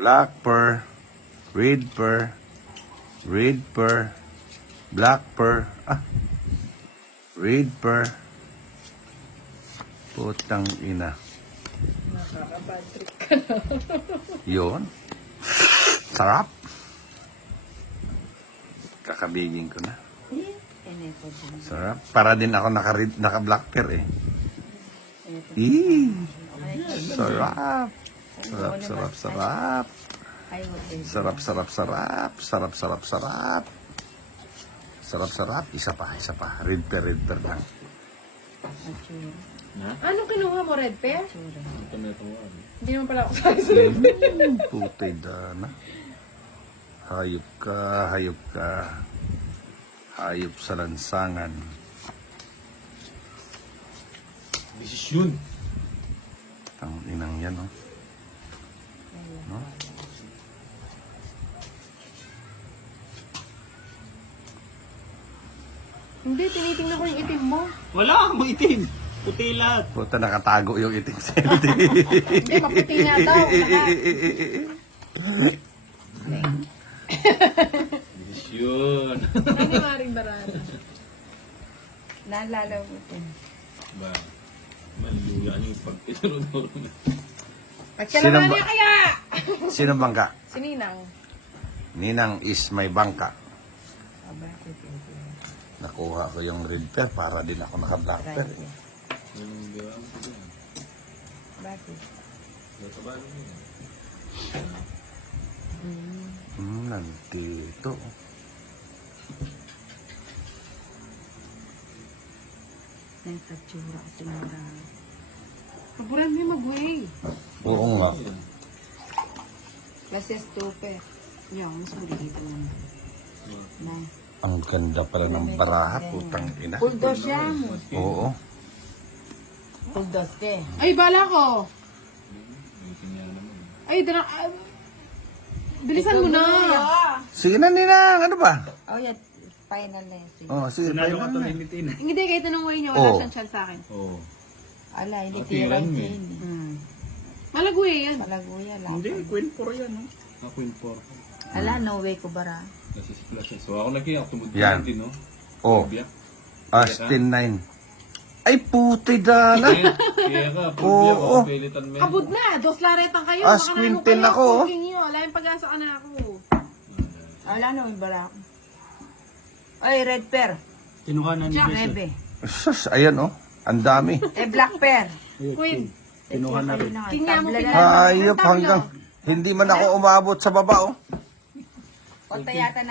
black per, red per, red per, black per, ah, red per, putang ina. Nakaka-bad trip ka na. sarap. Kakabigin ko na. Sarap. Para din ako naka-black naka, naka per eh. Na eee, sarap. Sarap, sarap, sarap. Sarap, sarap, sarap. Sarap, sarap, sarap. Sarap, sarap. Isa pa, isa pa. Red pear, red pear lang. Anong kinuha mo, red pear? Hindi naman pala ako sa red pear. Putay dana. Hayop ka, hayop ka. Hayop sa lansangan. This is yun. Tangin ang yan, oh. No? Hindi, tinitingnan ko yung itim mo. Wala, mo itim. Puti lahat. Puta, nakatago yung itim sa Hindi, maputi nga daw. Hindi, yun. Hindi, Maring Barana. Nalalaw mo ito. Ba, malulaan yung pagkakaroon mo sino ba niya kaya? sino bangka? Si Ninang. Ninang is my bangka. Oh, bakit, okay. Nakuha ko yung red pair para din ako naka-black pair. Eh. Hmm, nanti Nang-tatsura sa mga... Kaburan mo yung Oo nga. Kasi stupe. Yan, mas magigitan naman. Na. Ang ganda pala ng baraha, putang ina. Puldos siya. Oo. Puldos ka Ay, bala ko! Ay, dara... Bilisan mo na! Sige na, Nina! Ano ba? Oh, yan. Final na yun. Oh, sige. Final na yun. Hindi, kahit tanong mo rin Wala siyang chance sa akin. Oo. Ala, hindi ko yung right pin. Malaguya yan. Malaguya lang. Hindi, Queen 4 yan. Oh. No? Ah, Queen 4. Ala, no way ko bara. So ako lagi, ako tumutin din, no? Oh. Astin 9. Ay, puti da na. Oo. Oh, oh. Abod na. Dos laretang kayo. As quintin ako. Wala oh. yung pag-asa ka na ako. Wala na yung Ay, red pair. Tinuha na ni Jack Sus, ayan oh. Ang dami. Eh, black pear. Queen. Kinuha na rin. Kinuha mo, kinuha Ayop, hanggang. Hindi man Hello. ako umabot sa baba, oh. Okay. O, tayata okay.